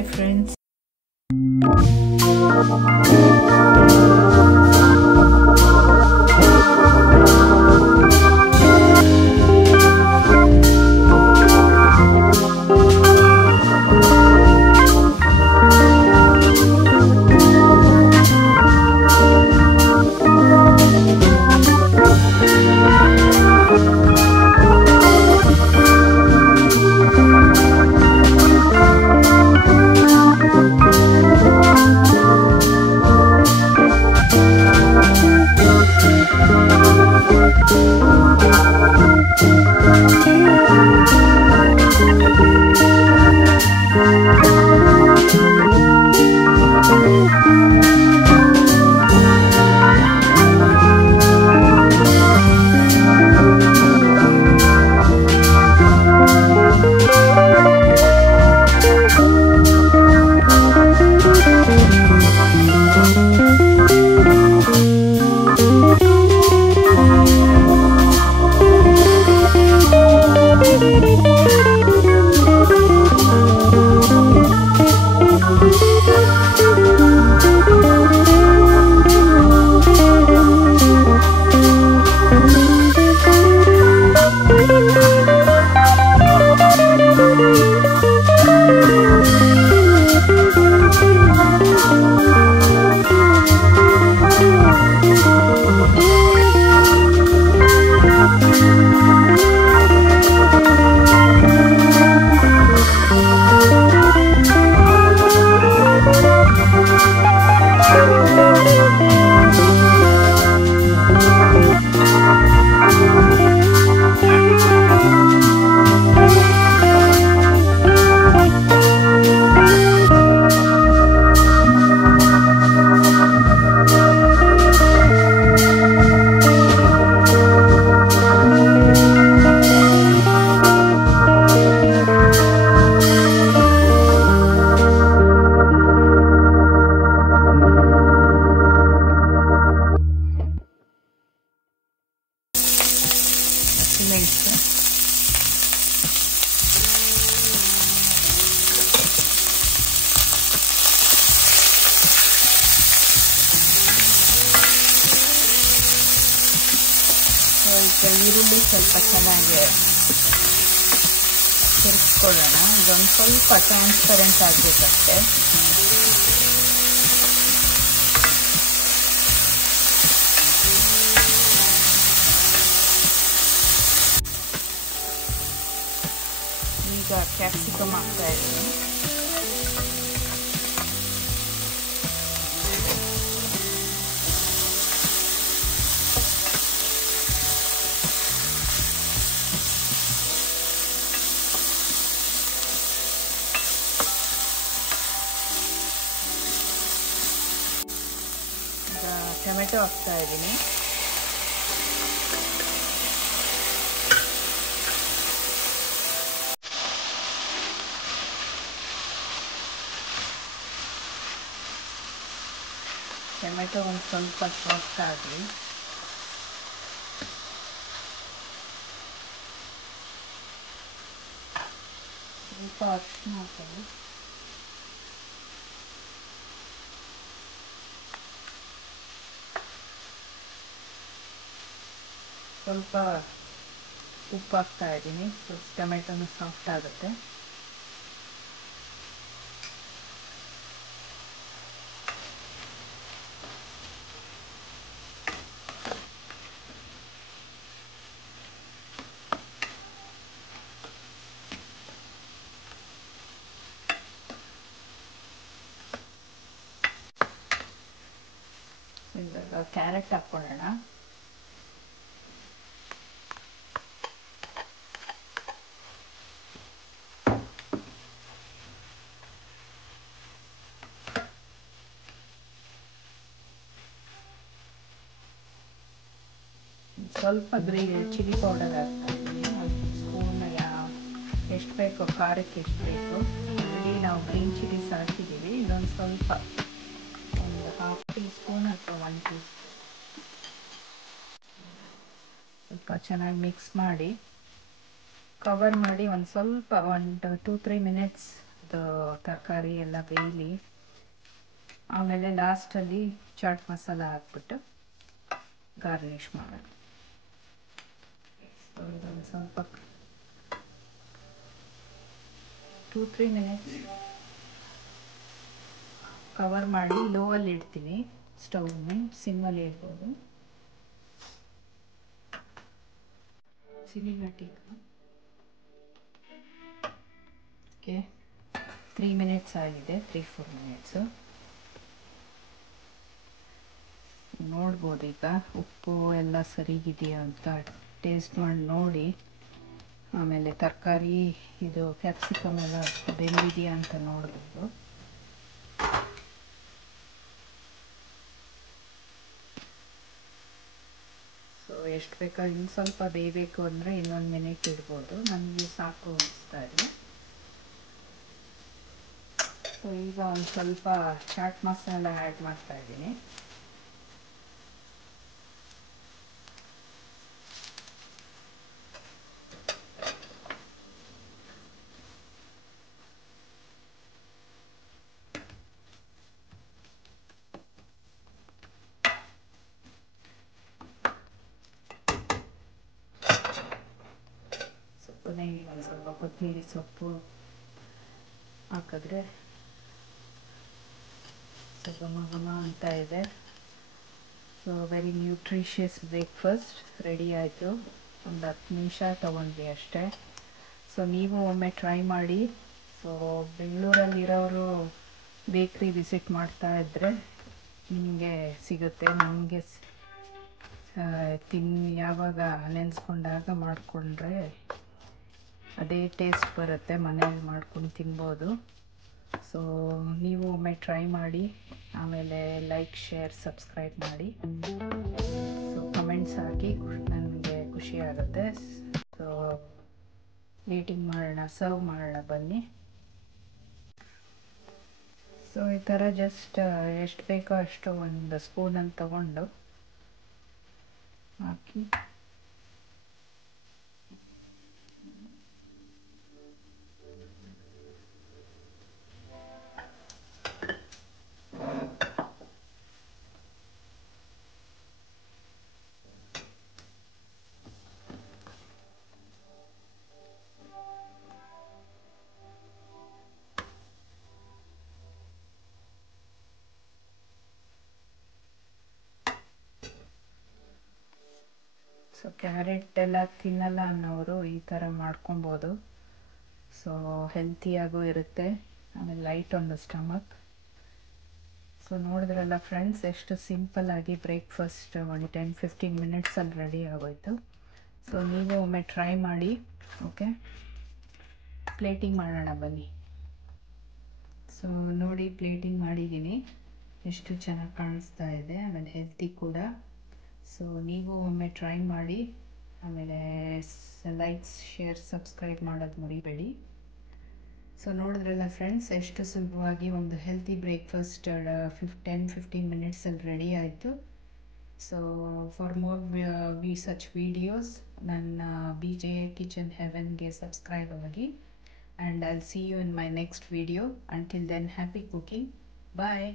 Bye friends. ಈರುಳ್ಳಿ ಸ್ವಲ್ಪ ಚೆನ್ನಾಗಿ ತಿರುಗಿಸ್ಕೊಳ್ಳೋಣ. ಇದೊಂದು ಸ್ವಲ್ಪ ಟ್ರಾನ್ಸ್ಪರೆಂಟ್ ಆಗಬೇಕಷ್ಟೆ. ಈಗ ಕ್ಯಾಪ್ಸಿಕಮ್ ಹಾಕ್ತಾ ಇದ್ದೀನಿ. ಟೊಮೆಟೊ ಹಾಕ್ತಾ ಇದ್ದೀನಿ. ಟೊಮೆಟೊ ಒಂದು ಸ್ವಲ್ಪ ಸಾಫ್ಟ್ ಆಗಲಿ. ಸ್ವಲ್ಪ ಅರಿಶಿನ ಹಾಕೋದು. ಸ್ವಲ್ಪ ಉಪ್ಪು ಹಾಕ್ತಾ ಇದ್ದೀನಿ. ಟೊಮೆಟೊನು ಸಾಫ್ಟ್ ಆಗುತ್ತೆ. ಕ್ಯಾರೆಟ್ ಹಾಕ್ಕೊಳ್ಳೋಣ. ಸ್ವಲ್ಪ ಚಿಲ್ಲಿ ಪೌಡರ್ ಹಾಕ್ತಾ ಇದ್ದೀನಿ. ಒಂದು ಸ್ಪೂನ್ ಎಷ್ಟು ಬೇಕೋ ಖಾರಕ್ಕೆ ಎಷ್ಟು ಬೇಕು. ಆಲ್ರೆಡಿ ನಾವು ಗ್ರೀನ್ ಚಿಲ್ಲೀಸ್ ಹಾಕಿದ್ದೀವಿ. ಇದೊಂದು ಸ್ವಲ್ಪ ಒಂದು ಹಾಫ್ ಟೀ ಸ್ಪೂನ್ ಅಥವಾ 1 ಟೀ ಸ್ಪೂನ್ ಸ್ವಲ್ಪ ಚೆನ್ನಾಗಿ ಮಿಕ್ಸ್ ಮಾಡಿ ಕವರ್ ಮಾಡಿ ಒಂದು ಸ್ವಲ್ಪ 1 2-3 ಮಿನಿಟ್ಸ್ ಮತ್ತು ತರಕಾರಿ ಎಲ್ಲ ಬೇಯಲಿ. ಆಮೇಲೆ ಲಾಸ್ಟಲ್ಲಿ ಚಾಟ್ ಮಸಾಲ ಹಾಕ್ಬಿಟ್ಟು ಗಾರ್ನಿಷ್ ಮಾಡೋಣ. ಇದೊಂದು ಸ್ವಲ್ಪ 2-3 ಮಿನಿಟ್ಸ್ ಕವರ್ ಮಾಡಿ ಲೋವಲ್ಲಿ ಇಡ್ತೀನಿ. ಸ್ಟವ್ನ ಸಿಮ್ಮಲ್ಲಿ ಇಡ್ಬೋದು. Cinematic okay. 3 ಮಿನಿಟ್ಸ್ ಆಗಿದೆ, 3-4 ಮಿನಿಟ್ಸು. ನೋಡ್ಬೋದು ಈಗ ಉಪ್ಪು ಎಲ್ಲ ಸರಿಗಿದೆಯಾ ಅಂತ ಟೇಸ್ಟ್ ಮಾಡಿ ನೋಡಿ. ಆಮೇಲೆ ತರಕಾರಿ ಇದು ಕ್ಯಾಪ್ಸಿಕಮ್ ಎಲ್ಲ ಬೆಂದಿದೆಯಾ ಅಂತ ನೋಡ್ಬೋದು. ಸೊ ಎಷ್ಟು ಬೇಕಾ, ಇನ್ನು ಸ್ವಲ್ಪ ಬೇಯಬೇಕು ಅಂದರೆ ಇನ್ನೊಂದು ಮಿನಿಟ್ ಇಡ್ಬೋದು. ನನಗೆ ಸಾಕು ಅನಿಸ್ತಾ ಇದೆ. ಸೊ ಈಗ ಒಂದು ಸ್ವಲ್ಪ ಚಾಟ್ ಮಸಾಲ ಆ್ಯಡ್ ಮಾಡ್ತಾ ಇದ್ದೀನಿ. ಒಂದು ಸ್ವಲ್ಪ ಕೊತ್ತಂಬರಿ ಸೊಪ್ಪು ಹಾಕಿದ್ರೆ ಸ್ವಲ್ಪ ಘಮ ಅಂತ ಇದೆ. So very nutritious breakfast ready ಆಯಿತು. ಒಂದು 10 ನಿಮಿಷ ತೊಗೊಂಡ್ವಿ ಅಷ್ಟೇ. ಸೊ ನೀವು ಒಮ್ಮೆ ಟ್ರೈ ಮಾಡಿ. ಸೊ ಬೆಂಗಳೂರಲ್ಲಿರೋರು ಬೇಕ್ರಿ ವಿಸಿಟ್ ಮಾಡ್ತಾ ಇದ್ದರೆ ನಿಮಗೆ ಸಿಗುತ್ತೆ. ನಮಗೆ ಯಾವಾಗ ನೆನೆಸ್ಕೊಂಡಾಗ ಮಾಡಿಕೊಂಡ್ರೆ ಅದೇ ಟೇಸ್ಟ್ ಬರುತ್ತೆ. ಮನೇಲಿ ಮಾಡ್ಕೊಂಡು ತಿನ್ಬೋದು. ಸೊ ನೀವು ಒಮ್ಮೆ ಟ್ರೈ ಮಾಡಿ. ಆಮೇಲೆ ಲೈಕ್, ಶೇರ್, ಸಬ್ಸ್ಕ್ರೈಬ್ ಮಾಡಿ. ಸೊ ಕಮೆಂಟ್ಸ್ ಹಾಕಿ, ನನಗೆ ಖುಷಿ ಆಗುತ್ತೆ. ಸೊ ಈಟಿಂಗ್ ಮಾಡೋಣ, ಸರ್ವ್ ಮಾಡೋಣ ಬನ್ನಿ. ಸೊ ಈ ಥರ ಜಸ್ಟ್ ಎಷ್ಟು ಬೇಕೋ ಅಷ್ಟು ಒಂದು ಸ್ಪೂನಲ್ಲಿ ತಗೊಂಡು ಹಾಕಿ ಸೊ ಕ್ಯಾರೆಟ್ ಎಲ್ಲ ತಿನ್ನಲ್ಲ ಅನ್ನೋರು ಈ ಥರ ಮಾಡ್ಕೊಬೋದು. ಸೊ ಹೆಲ್ತಿಯಾಗೂ ಇರುತ್ತೆ. ಆಮೇಲೆ light on the stomach. So ನೋಡಿದ್ರಲ್ಲ ಫ್ರೆಂಡ್ಸ್, ಎಷ್ಟು ಸಿಂಪಲ್ಲಾಗಿ ಬ್ರೇಕ್ಫಾಸ್ಟ್ ಒಂದು 10-15 ಮಿನಿಟ್ಸಲ್ಲಿ ರೆಡಿ ಆಗೋಯ್ತು. ಸೊ ನೀವು ಒಮ್ಮೆ ಟ್ರೈ ಮಾಡಿ. ಓಕೆ, ಪ್ಲೇಟಿಂಗ್ ಮಾಡೋಣ ಬನ್ನಿ. ಸೊ ನೋಡಿ, ಪ್ಲೇಟಿಂಗ್ ಮಾಡಿದ್ದೀನಿ. ಎಷ್ಟು ಚೆನ್ನಾಗಿ ಕಾಣಿಸ್ತಾ ಇದೆ. ಆಮೇಲೆ ಹೆಲ್ತಿ ಕೂಡ. ಸೊ ನೀವು ಒಮ್ಮೆ ಟ್ರೈ ಮಾಡಿ. ಆಮೇಲೆ ಲೈಕ್ಸ್, ಶೇರ್, ಸಬ್ಸ್ಕ್ರೈಬ್ ಮಾಡೋದು ಮರಿಬೇಡಿ. ಸೊ ನೋಡಿದ್ರಲ್ಲ ಫ್ರೆಂಡ್ಸ್, ಎಷ್ಟು ಸುಲಭವಾಗಿ ಒಂದು ಹೆಲ್ತಿ ಬ್ರೇಕ್ಫಾಸ್ಟ್ 10-15 ಮಿನಿಟ್ಸಲ್ಲಿ ರೆಡಿ ಆಯಿತು. So for more such videos ನನ್ನ BJ ಕಿಚನ್ ಹೆವೆನ್ಗೆ ಸಬ್ಸ್ಕ್ರೈಬ್ ಆಗಿ. And I'll see you in my next video. Until then, happy cooking. Bye.